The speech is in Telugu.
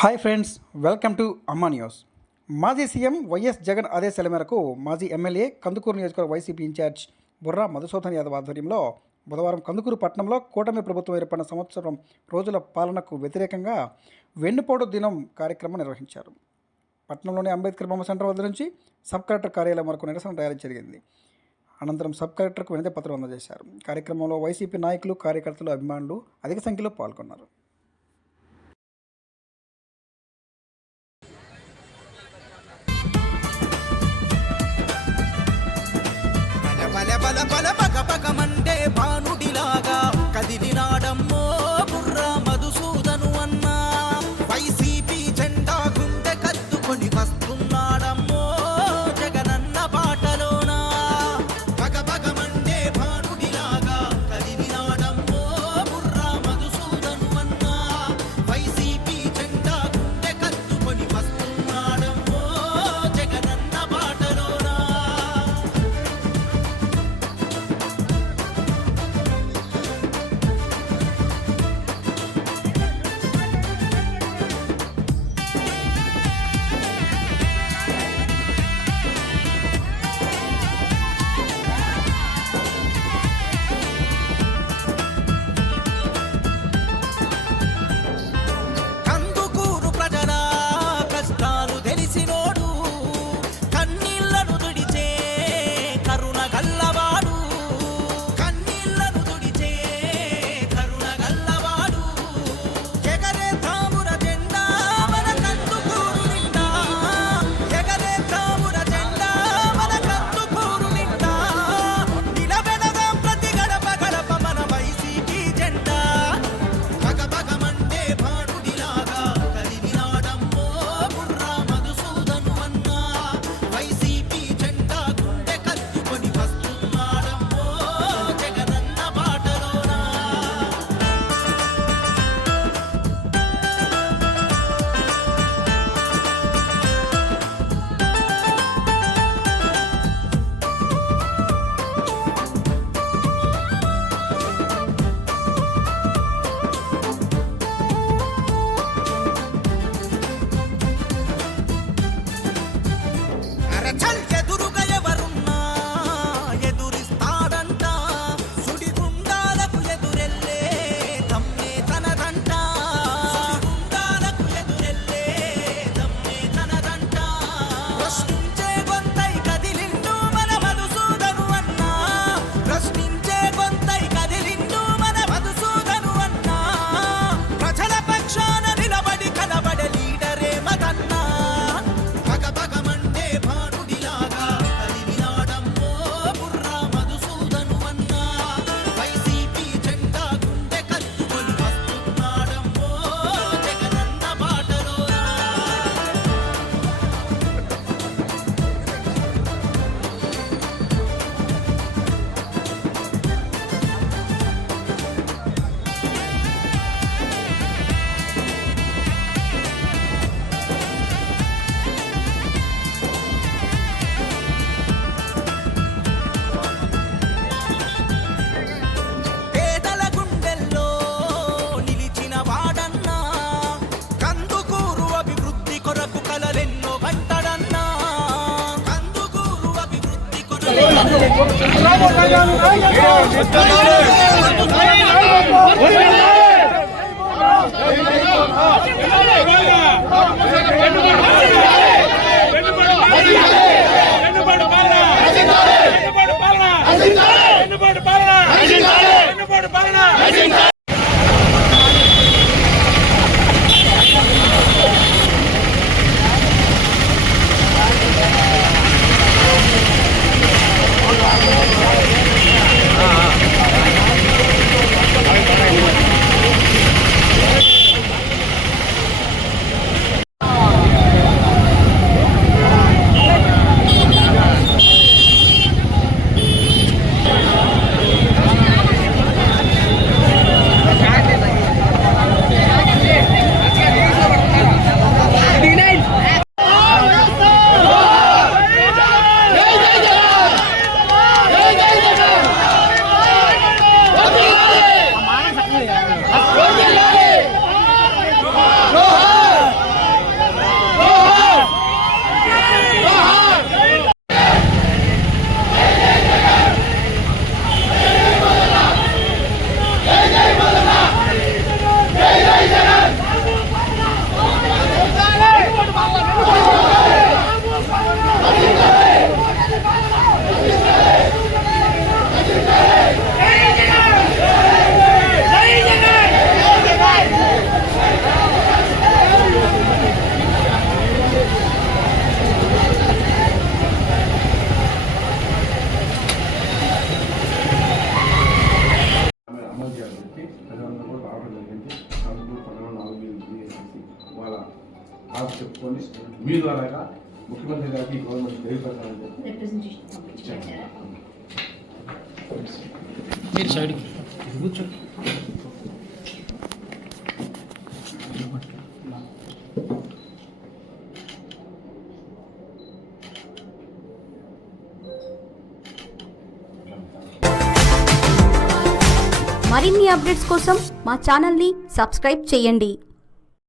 Hi friends welcome to Amma news. మాజీ C M Y S Jagan ఆదేశాల మేరకు మాజీ ఎమ్మెల్యే కందుకూరు నియోజకవర్గ Y C P incharge Burra Madhusudan Yadav ఆధ్వర్యంలో బుధవారం కందుకూరు పట్టణంలో కూటమి ప్రభుత్వం ఏర్పడిన సంవత్సరం రోజుల పాలనకు వ్యతిరేకంగా వెన్నుపోటు దినం కార్యక్రమం నిర్వహించారు. పట్టణంలోని అంబేద్కర్ బొమ్మ సెంటర్ వద్ద నుంచి సబ్ కలెక్టర్ కార్యాలయం వరకు నిరసన ర్యాలీ జరిగింది. అనంతరం సబ్ కలెక్టర్కు వినతి పత్రం అందజేశారు. కార్యక్రమంలో వైసీపీ నాయకులు కార్యకర్తలు అభిమానులు అధిక సంఖ్యలో పాల్గొన్నారు. భానుడిలాగా కదిలినాడమ్మో అభివృద్ధి కొరకు వెన్నుబాటు పాలన వెన్నుబాటు పాలన వెన్నుబాటు పాలన వెన్నుబాటు పాలన ¡Vamos! బాధ చెప్పుకొని మీ ద్వారాగా ముఖ్యమంత్రి గారికి గవర్నమెంట్ కూర్చో. మరిన్ని అప్డేట్స్ కోసం మా ఛానల్ని సబ్స్క్రైబ్ చేయండి.